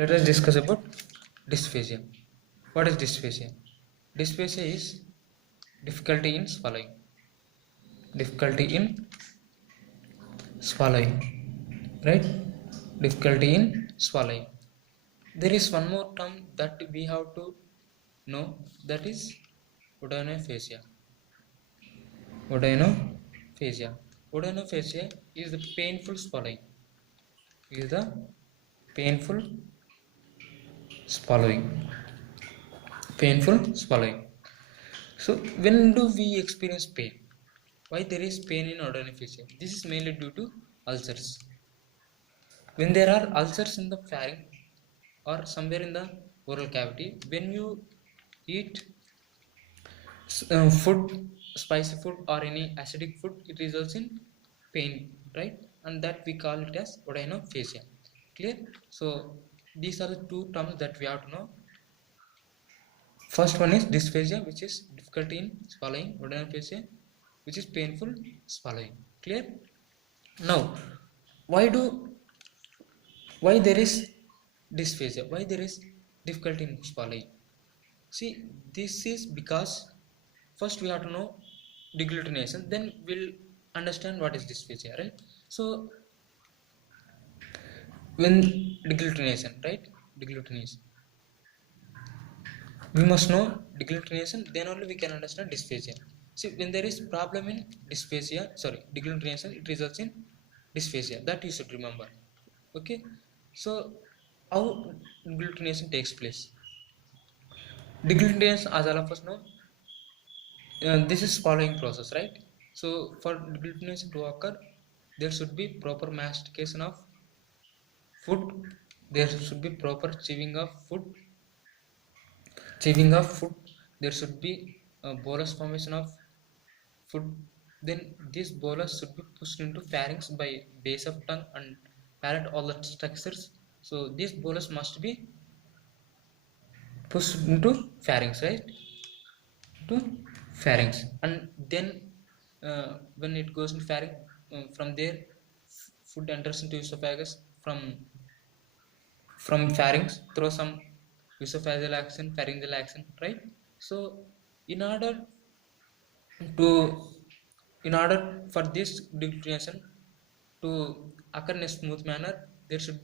Let us discuss about dysphagia. What is dysphagia? Dysphagia is difficulty in swallowing. Difficulty in swallowing, right? Difficulty in swallowing. There is one more term that we have to know, that is odonophagia. Odonophagia. Odonophagia is the painful swallowing. Is the painful swallowing. Painful swallowing. So when do we experience pain? Why there is pain in odonophagia? This is mainly due to ulcers. When there are ulcers in the pharynx or somewhere in the oral cavity, when you eat food, spicy food or any acidic food, it results in pain, right? And that we call it as odonophagia. Clear? So these are the two terms that we have to know. First one is dysphagia, which is difficulty in swallowing. Odonophagia, which is painful swallowing. Clear? Now, why there is dysphagia? Why there is difficulty in swallowing? See, this is because first we have to know degglutination, then we'll understand what is dysphagia, right? So when degglutination, right? Degglutination. We must know degglutination, then only we can understand dysphagia. See, when there is problem in degglutination, it results in dysphagia. That you should remember. Okay. So how degglutination takes place? Degglutination, as all of us know, this is swallowing process, right? So for degglutination to occur, there should be proper mastication of food. There should be proper chewing of food. There should be a bolus formation of food. Then this bolus should be pushed into pharynx by base of tongue and palate, all the structures. So this bolus must be pushed into pharynx, right? To pharynx, and then when it goes into pharynx, from there food enters into esophagus from pharynx through some esophageal action, pharyngeal action, right? So in order to for this deglutition to occur in a smooth manner, there should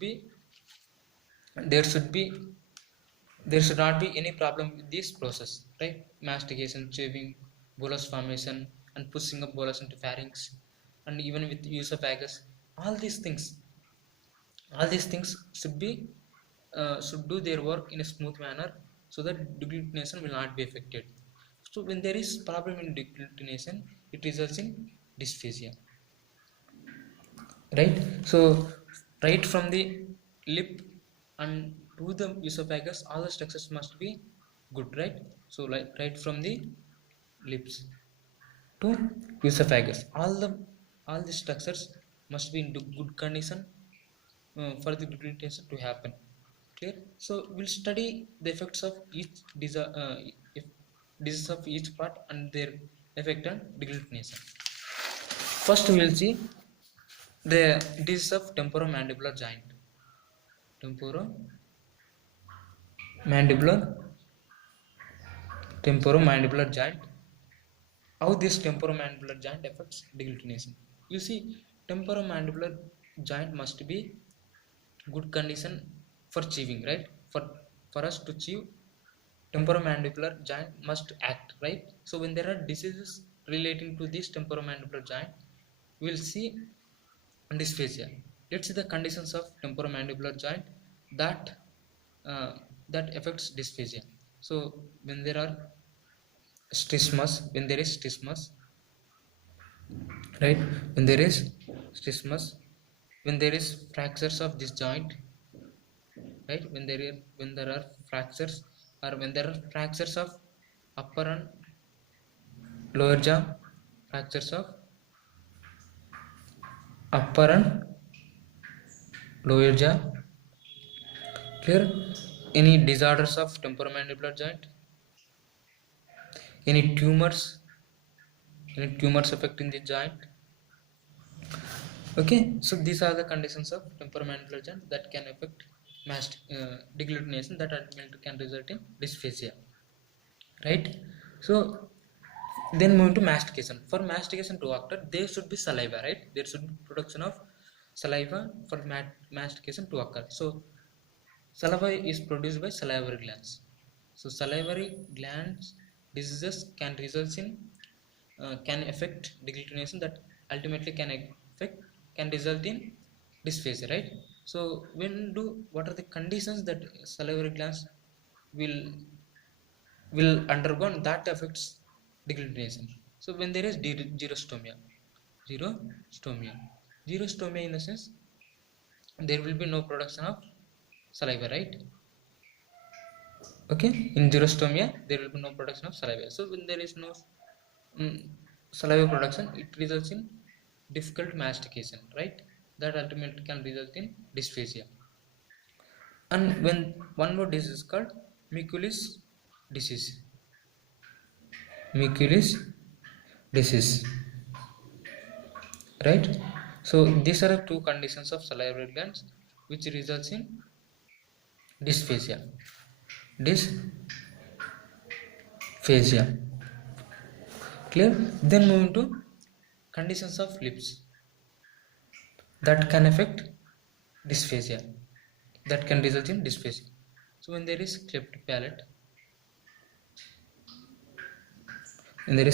not be any problem with this process, right? Mastication, chewing, bolus formation, and pushing up bolus into pharynx, and even with esophagus, all these things should do their work in a smooth manner, so that degglutination will not be affected. So when there is problem in degglutination, it results in dysphagia, right? So right from the lip and to the esophagus, all the structures must be good, right? So like right from the lips to esophagus, all the structures must be in good condition for the degglutination to happen. Clear? So we'll study the effects of each disease of each part and their effect on degglutination. First we will see the disease of temporomandibular joint. Temporomandibular joint. How this temporomandibular joint affects degglutination? You see, temporomandibular joint must be good condition for chewing, right? For us to chew, temporomandibular joint must act, right? So when there are diseases relating to this temporomandibular joint, we will see dysphagia. Let's see the conditions of temporomandibular joint that affects dysphagia. So when there is strabismus, right? When there is strabismus, when there is fractures of this joint, right? When there are fractures, or when there are fractures of upper and lower jaw, fractures of upper and lower jaw. Clear? Any disorders of temporomandibular joint, any tumors affecting the joint. Okay, so these are the conditions of temporomandibular joint that can affect deglutination that ultimately can result in dysphagia, right? So then moving to mastication. For mastication to occur, there should be saliva, right? There should be production of saliva for mastication to occur. So saliva is produced by salivary glands. So salivary glands diseases can affect deglutination that ultimately can result in dysphagia, right? So what are the conditions that salivary glands will will undergo that affects deglutination? So when there is xerostomia, xerostomia in the sense there will be no production of saliva, right? Okay, in xerostomia there will be no production of saliva. So when there is no mm, saliva production, it results in difficult mastication, right? That ultimately can result in dysphagia. And when one more disease is called Mikulicz disease. Mikulicz disease, right? So these are two conditions of salivary glands which results in dysphagia. Dysphagia, clear? Then moving to conditions of lips that can affect dysphagia, that can result in dysphagia. So when there is cleft palate, when there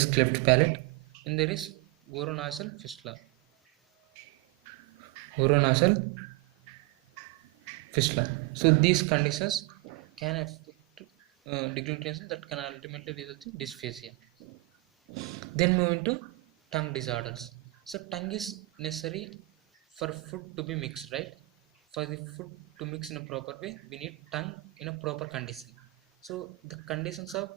is oronasal fistula, oronasal fistula. So these conditions can affect deglutination that can ultimately result in dysphagia. Then moving to tongue disorders. So tongue is necessary for food to be mixed, right? For the food to mix in a proper way, we need tongue in a proper condition. So the conditions of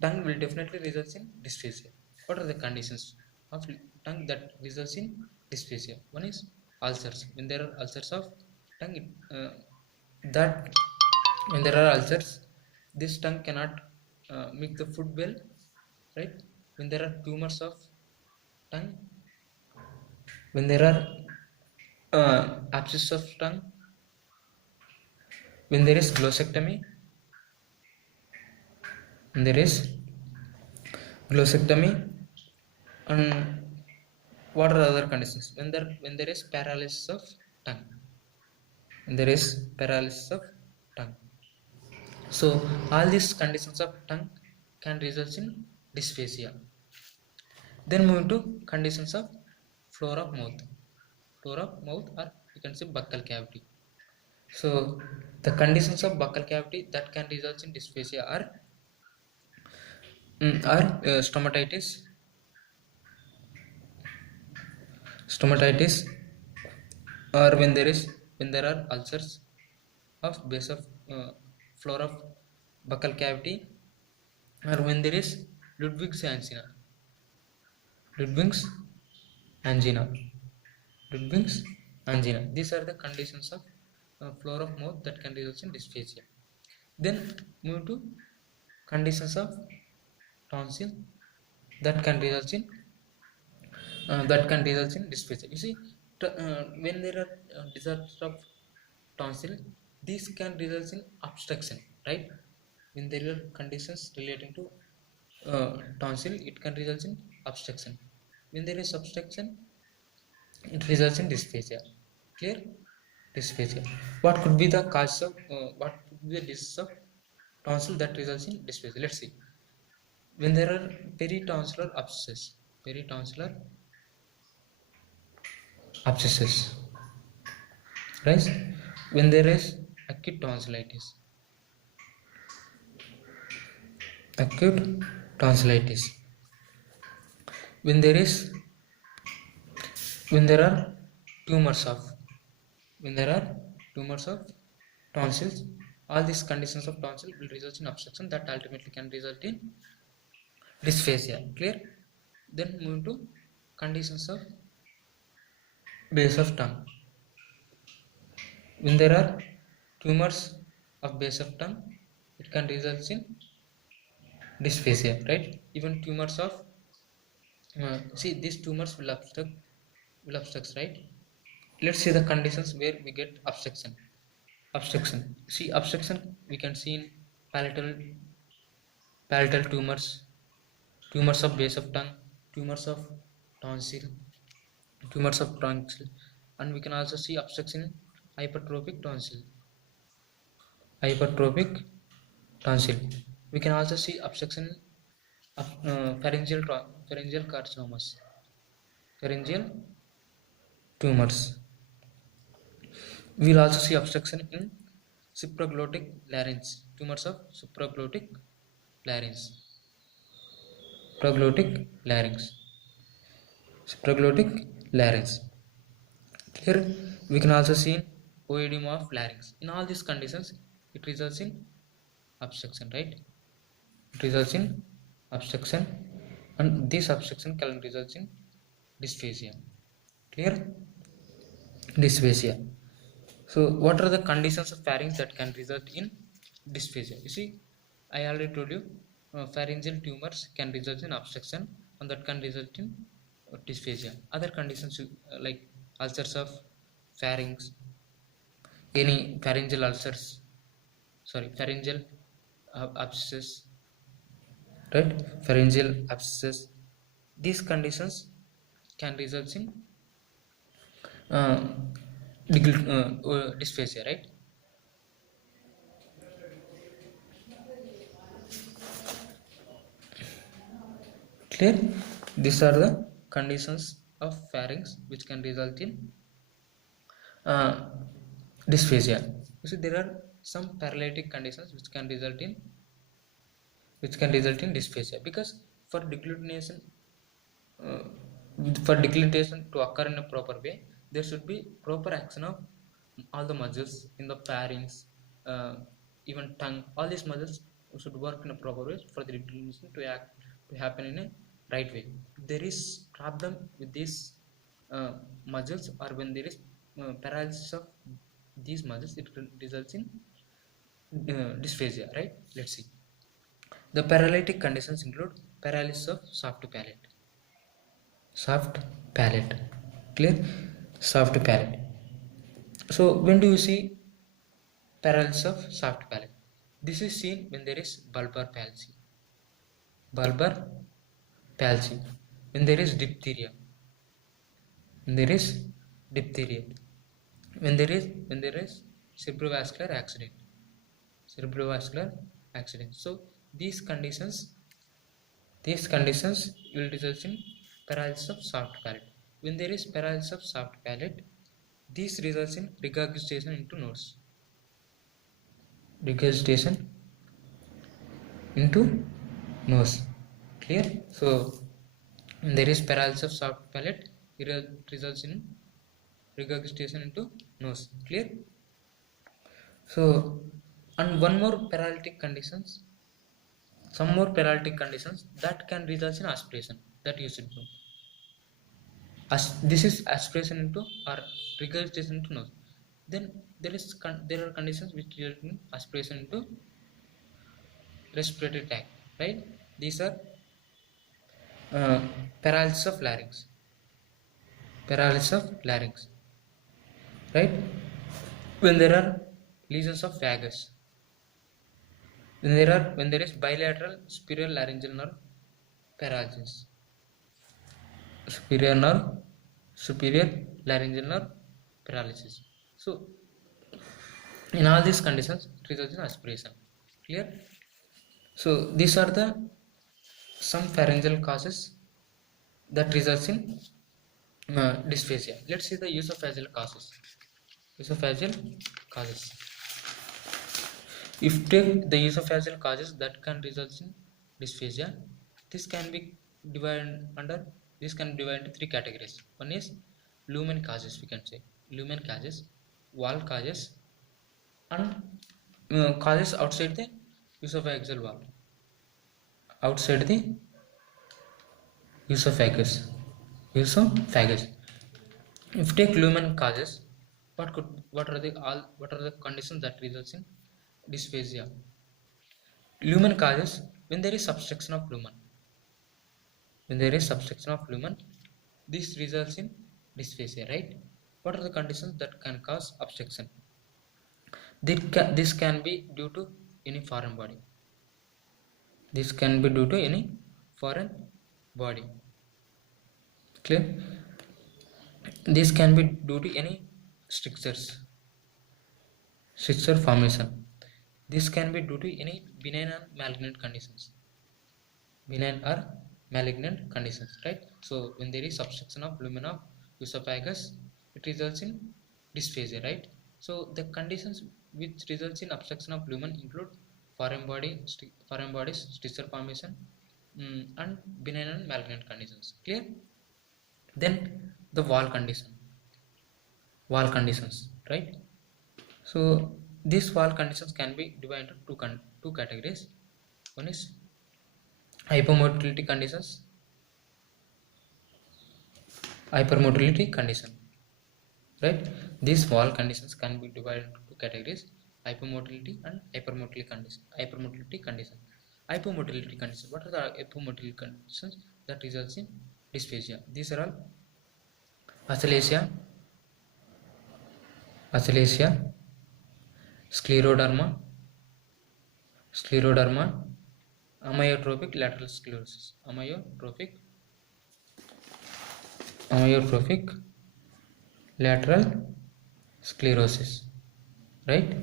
tongue will definitely result in dysphagia. What are the conditions of tongue that results in dysphagia? One is ulcers. When there are ulcers of tongue, that when there are ulcers, this tongue cannot make the food well, right? When there are tumors of tongue, when there are abscess of tongue, when there is glossectomy, when there is glossectomy, and what are other conditions? When there is paralysis of tongue, when there is paralysis of tongue. So all these conditions of tongue can result in dysphagia. Then moving to conditions of floor of mouth. Floor of mouth, or you can say buccal cavity. So the conditions of buccal cavity that can result in dysphagia are stomatitis, or when there are ulcers of base of floor of buccal cavity, or when there is Ludwig's angina. Ludwig's angina. Ludwig's angina. These are the conditions of floor of mouth that can result in dysphagia. Then move to conditions of tonsil that can result in dysphagia. You see, when there are disorders of tonsil, these can result in obstruction, right? When there are conditions relating to tonsil, it can result in obstruction. When there is obstruction, it results in dysphagia. Clear? Dysphagia. What could be the cause of what could be the disease of tonsil that results in dysphagia? Let's see. When there are peritonsillar abscesses, right? When there is acute tonsillitis, acute tonsillitis. When there is when there are tumors of tonsils, all these conditions of tonsil will result in obstruction that ultimately can result in dysphagia. Clear? Then move to conditions of base of tongue. When there are tumors of base of tongue, it can result in dysphagia, right? Even tumors of see, these tumors will obstruct, right? Let's see the conditions where we get obstruction. Obstruction. See, obstruction we can see in palatal tumors, tumors of base of tongue, tumors of tonsil, and we can also see obstruction in hypertrophic tonsil. Hypertrophic tonsil. We can also see obstruction of pharyngeal carcinomas, pharyngeal tumors. We will also see obstruction in supraglottic larynx, tumors of larynx, supraglottic larynx, supraglottic larynx. Here we can also see oedema of larynx. In all these conditions, it results in obstruction, right? It results in obstruction, and this obstruction can result in dysphagia. Clear? Dysphagia. So, what are the conditions of pharynx that can result in dysphagia? You see, I already told you, pharyngeal tumors can result in obstruction, and that can result in dysphagia. Other conditions like ulcers of pharynx, any pharyngeal ulcers, pharyngeal abscess, right? Pharyngeal abscess. These conditions can result in uh, dysphagia, right? Clear? These are the conditions of pharynx which can result in uh, dysphagia. You see, there are some paralytic conditions which can result in dysphagia, because for deglutition uh, to occur in a proper way, there should be proper action of all the muscles in the pharynx, even tongue. All these muscles should work in a proper way for the deglutition to happen in a right way. If there is problem with these uh, muscles, or when there is paralysis of these muscles, it results in dysphagia, right? Let's see. The paralytic conditions include paralysis of soft palate. Clear? Soft palate. So when do you see paralysis of soft palate? This is seen when there is bulbar palsy. Bulbar palsy. When there is diphtheria. When there is diphtheria. When there is cerebrovascular accident. So these conditions will result in paralysis of soft palate. When there is paralysis of soft palate, this results in regurgitation into nose. Regurgitation into nose. Clear? So when there is paralysis of soft palate, it results in regurgitation into nose. Clear? So, and some more paralytic conditions that can result in aspiration, that you should know. This is aspiration into or regurgitation into nose. Then there are conditions which result in aspiration into respiratory tract, right? These are uh, paralysis of larynx, right? When there are lesions of vagus, when there is bilateral superior laryngeal nerve paralysis, superior laryngeal nerve paralysis. So in all these conditions, it results in aspiration. Clear? So these are the some pharyngeal causes that results in dysphagia. Let's see the esophageal causes. Esophageal causes. If take the esophageal causes that can result in dysphagia, this can be divided into three categories. One is lumen causes, we can say lumen causes, wall causes, and causes outside the esophageal wall, outside the esophagus. If you take lumen causes, what are the conditions that results in dysphagia? Lumen causes when there is obstruction of lumen. This results in dysphagia, right? What are the conditions that can cause obstruction? This can be due to any foreign body. This can be due to any foreign body. Clear? This can be due to any stricture formation. This can be due to any benign or malignant conditions. Benign or malignant conditions, right? So when there is obstruction of lumen of esophagus, it results in dysphagia, right? So the conditions which results in obstruction of lumen include foreign bodies, stricture formation, and benign and malignant conditions. Clear? Then the wall conditions, right? So these wall conditions can be divided into two categories. One is hypermotility conditions, hypermotility condition, right? These wall conditions can be divided into two categories: hypermotility and hypermotility condition. Hypermotility condition. What are the hypermotility conditions that results in dysphagia? These are all achalasia, scleroderma, amyotrophic lateral sclerosis, amyotrophic lateral sclerosis, right?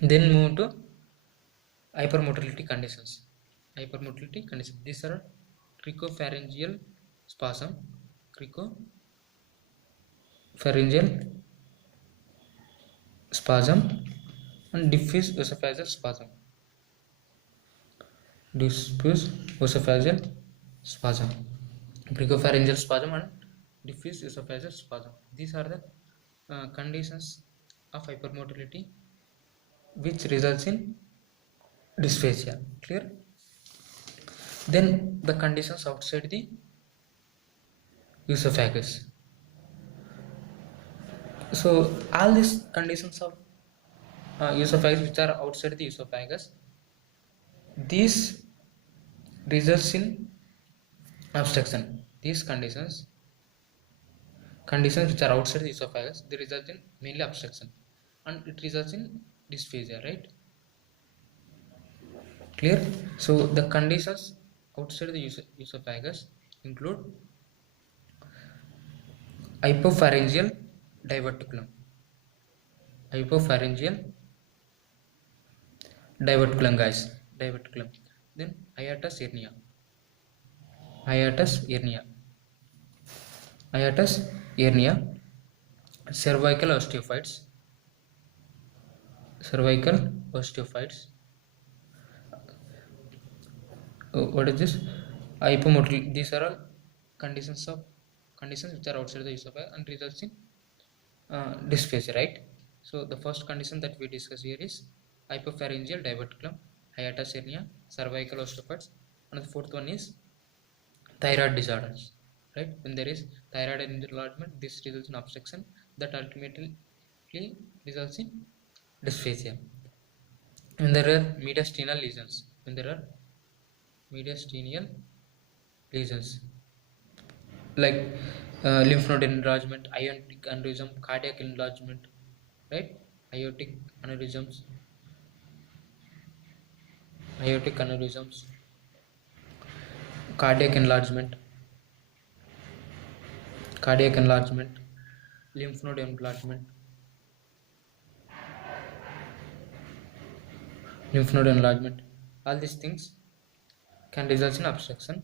Then move to hypermotility conditions. These are cricopharyngeal spasm, and diffuse esophageal spasm. Cricopharyngeal spasm and diffuse esophageal spasm. These are the conditions of hypermotility which results in dysphagia. Clear? Then the conditions outside the esophagus. So all these conditions of esophagus which are outside the esophagus, these results in obstruction. These conditions which are outside the esophagus, they result in mainly obstruction, and it results in dysphagia, right? Clear? So the conditions outside the esophagus include hypopharyngeal diverticulum, guys, then hiatus hernia, cervical osteophytes, what is this? Hypomotility. These are all conditions which are outside the esophagus and results in dysphagia, right? So the first condition that we discuss here is hypopharyngeal diverticulum, hiatus hernia, cervical osteophytes, and the fourth one is thyroid disorders, right? When there is thyroid enlargement, this results in obstruction that ultimately results in dysphagia. When there are mediastinal lesions, like lymph node enlargement, aortic aneurysm, cardiac enlargement, right? Aortic aneurysms, cardiac enlargement, lymph node enlargement, all these things can result in obstruction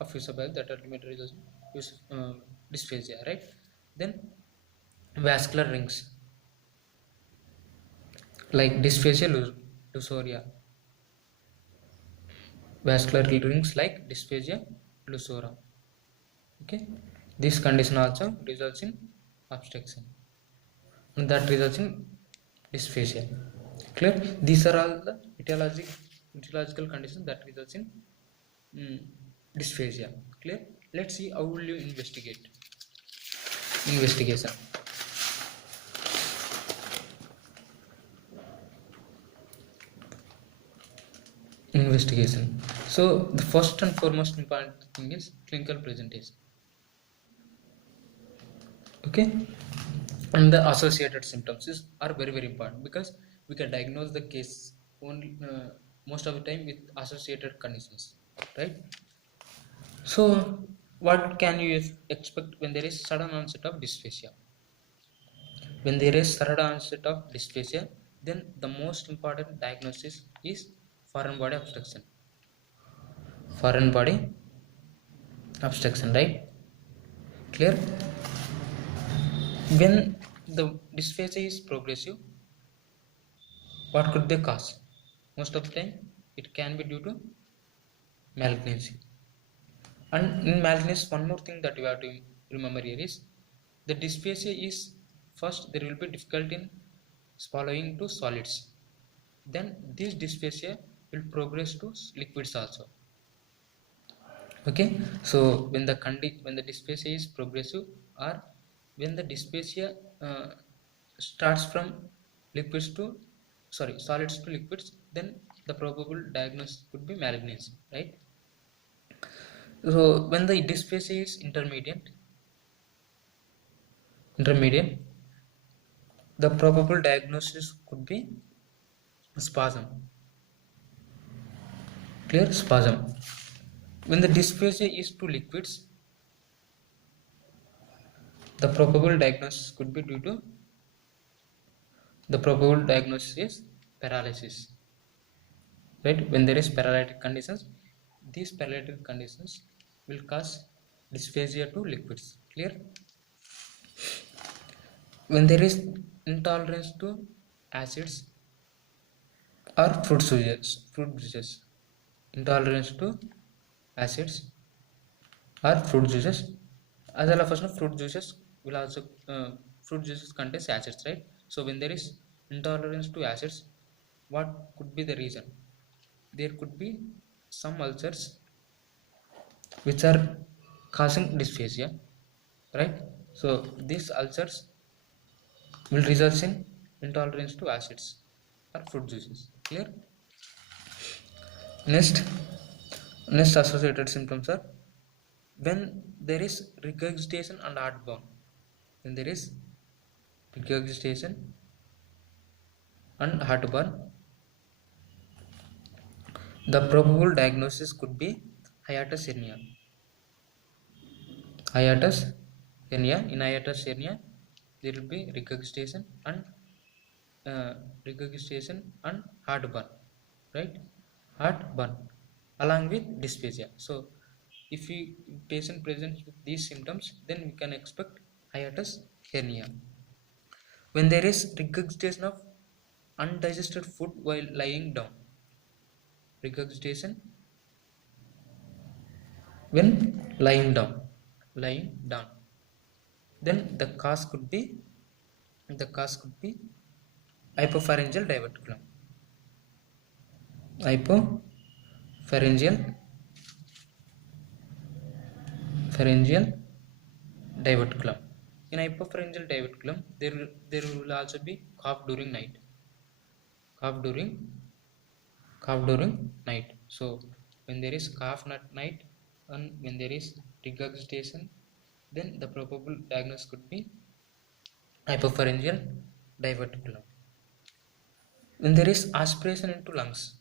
of esophagus that ultimately results in dysphagia, right? Then vascular rings like dysphagia lusoria, okay? This condition also results in obstruction and that results in dysphagia. Clear? These are all the etiological conditions that results in dysphagia. Clear? Let's see how will you investigate. Investigation. So the first and foremost important thing is clinical presentation, okay? And the associated symptoms are very important, because we can diagnose the case only most of the time with associated conditions, right? So what can you expect when there is sudden onset of dysphagia? When there is sudden onset of dysphagia, then the most important diagnosis is foreign body obstruction. Foreign body obstruction, right? Clear? When the dysphagia is progressive, what could they cause? Most of the time it can be due to malignancy. And in malignancy, one more thing that you have to remember here is the dysphagia is first there will be difficulty in swallowing to solids. Then this dysphagia will progress to liquids also. Okay, so when the dysphagia is progressive, or when the dysphagia starts from liquids to solids to liquids, then the probable diagnosis could be malignancy, right? So when the dysphagia is intermediate, the probable diagnosis could be spasm. Clear? Spasm. When the dysphagia is to liquids, the probable diagnosis could be due to the probable diagnosis is paralysis, right? When there is paralytic conditions, these paralytic conditions will cause dysphagia to liquids. Clear? When there is intolerance to acids or fruit juices, intolerance to acids or fruit juices, as well as fruit juices will also fruit juices contains acids, right? So when there is intolerance to acids, what could be the reason? There could be some ulcers which are causing dysphagia, right? So these ulcers will result in intolerance to acids or fruit juices. Clear? Next associated symptoms are when there is regurgitation and heartburn. When there is regurgitation and heartburn, the probable diagnosis could be hiatus hernia. Hiatus hernia. In hiatus hernia, there will be regurgitation and heartburn, right? Heartburn along with dysphagia. So if the patient presents with these symptoms, then we can expect hiatus hernia. When there is regurgitation of undigested food while lying down, regurgitation when lying down, then the cause could be hypopharyngeal diverticulum. Hypopharyngeal diverticulum. In hypopharyngeal diverticulum, there will also be cough during night. So when there is cough at night and when there is regurgitation, then the probable diagnosis could be hypopharyngeal diverticulum. When there is aspiration into lungs,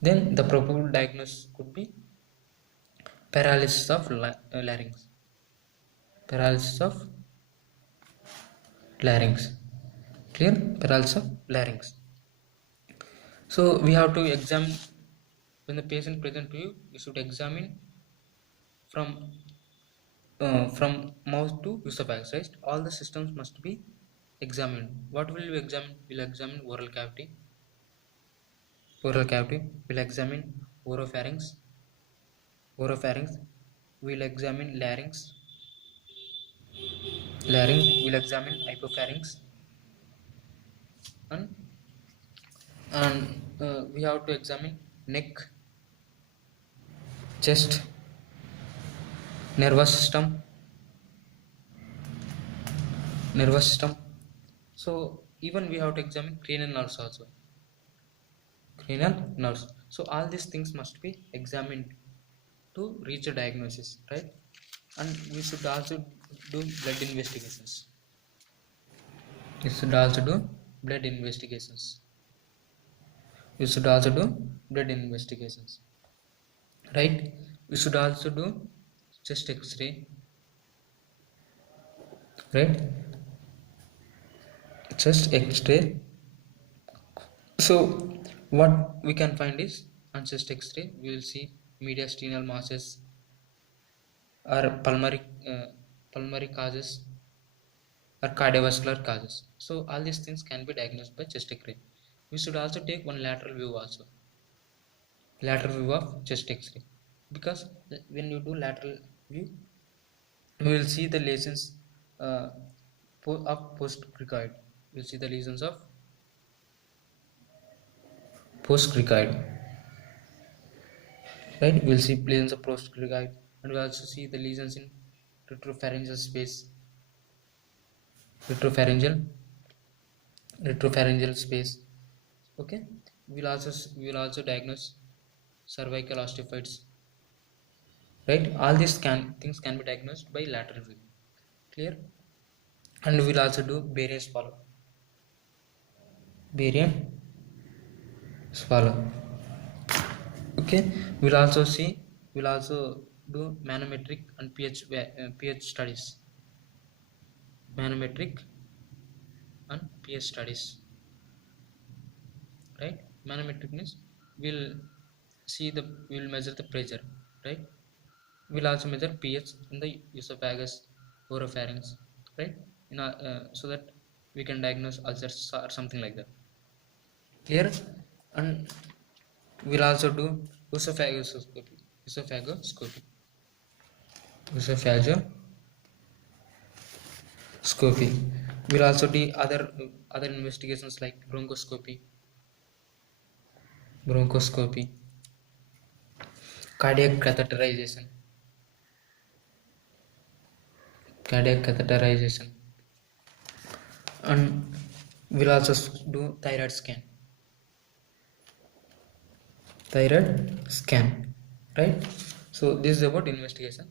then the probable diagnosis could be paralysis of larynx. Clear? Paralysis of larynx. So we have to examine when the patient present to you. You should examine from mouth to esophagus, right? All the systems must be examined. What will you examine? We'll examine oral cavity. We'll examine oropharynx. We'll examine larynx. We'll examine hypopharynx. And we have to examine neck, chest, nervous system. So even we have to examine cranial nerves also. So all these things must be examined to reach a diagnosis, right? And we should also do blood investigations. You should also do blood investigations. You should also do blood investigations, right? You should also do chest X-ray, right? Chest X-ray. So what we can find is on chest X-ray we will see mediastinal masses or pulmonary causes or cardiovascular causes. So all these things can be diagnosed by chest X-ray. We should also take one lateral view also, lateral view of chest X-ray, because when you do lateral view we will see the lesions uh, of post-cricoid. We will see the lesions of post-cricoid, right? We will see lesions of post-cricoid, and we also see the lesions in retropharyngeal space, retropharyngeal space. Okay, we will also diagnose cervical osteophytes, right? All these things can be diagnosed by lateral view. Clear? And we will also do barium swallow, barium swallow. Okay, we'll also do manometric and pH studies, manometric and pH studies, right? Manometric means we'll we'll measure the pressure, right? We'll also measure pH in the esophagus, oropharynx, right? So that we can diagnose ulcers or something like that. Clear? And we'll also do esophagoscopy, esophagoscopy, esophagoscopy. We'll also do other investigations like bronchoscopy, cardiac catheterization, and we'll also do thyroid scan, right? So this is about investigation.